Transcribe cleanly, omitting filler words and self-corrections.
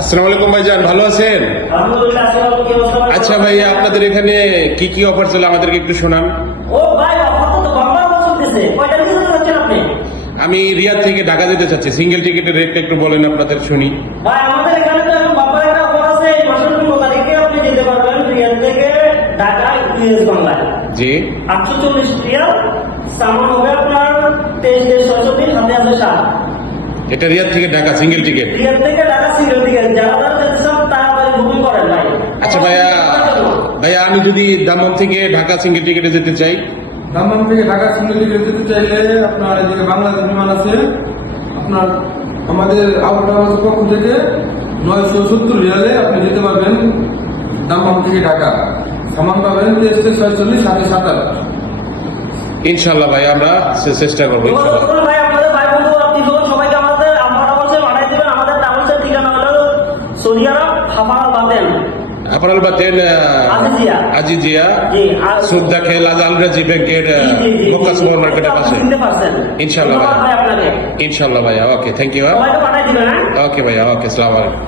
আসসালামু আলাইকুম ভাইজান, ভালো আছেন? আলহামদুলিল্লাহ, কি অবস্থা ভাই? আচ্ছা ভাইয়া, আপনাদের এখানে কি কি অফার চলে আমাদেরকে একটু শোনান। ও ভাই, অফার তো বাম্পার অফার চলতেছে। কয়টা ভিসা যাচ্ছেন আপনি? আমি রিয়াদ থেকে ঢাকা যেতে চাচ্ছি, সিঙ্গেল টিকেটের রেটটা একটু বলেন আপনাদের শুনি। ভাই, আমাদের এখানে তো এখন বাম্পার একটা অফার আছে। এই মাসের 15 তারিখে আপনি যেতে পারবেন রিয়াদ থেকে ঢাকা ইউএস বাংলায়। জি 840 রিয়াল, সামান হবে আপনার 23,630, হাতে আছে 7। এটা রিয়াদ থেকে ঢাকা সিঙ্গেল টিকিট। রিয়াদ থেকে ঢাকা সিঙ্গেল টিকেট। যারা যারা যেতে চান তাড়াতাড়ি বুকিং করেন ভাই। আচ্ছা ভাইয়া আমি যদি দামম থেকে ঢাকা সিঙ্গেল টিকিটে যেতে চাই? দামবাম থেকে ঢাকা সিঙ্গেল টিকিট যেতে চাইলে আপনার এদিকে বাংলাদেশ বিমান আছে, আপনার আমাদের আবহাওয়ার পক্ষ থেকে 970 রিয়ালে আপনি যেতে পারবেন দামবাম থেকে ঢাকা। সামান পাবেন 23,640, সাথে 27। ইনশাল্লাহ ভাই, আমরা চেষ্টা করবো ইনশাল্লাহ। ধরুন ভাই, আপনাদের ভাই বন্ধু আত্মীয় সবাইকে আমাদের আমার অবশ্যই পাঠাই দিবেন। আমাদের ট্রাভেলসের ঠিকানা হলো সৌদি আরব, হামাল বাতেন, আপনারা বাতেন আজিজিয়া। আজিজিয়া জি, আর সুদ্দা খেল আলরাজি ব্যাংকের মক্কা সুপার মার্কেটের পাশে। চিনতে পারছেন ইনশাআল্লাহ ভাই। ধন্যবাদ ভাই আপনাকে। ইনশাল্লাহ ভাইয়া, ওকে, থ্যাংক ইউ। সবাইকে পাঠাই দিবেন, হ্যাঁ। ওকে ভাইয়া, ওকে, আসসালামু আলাইকুম।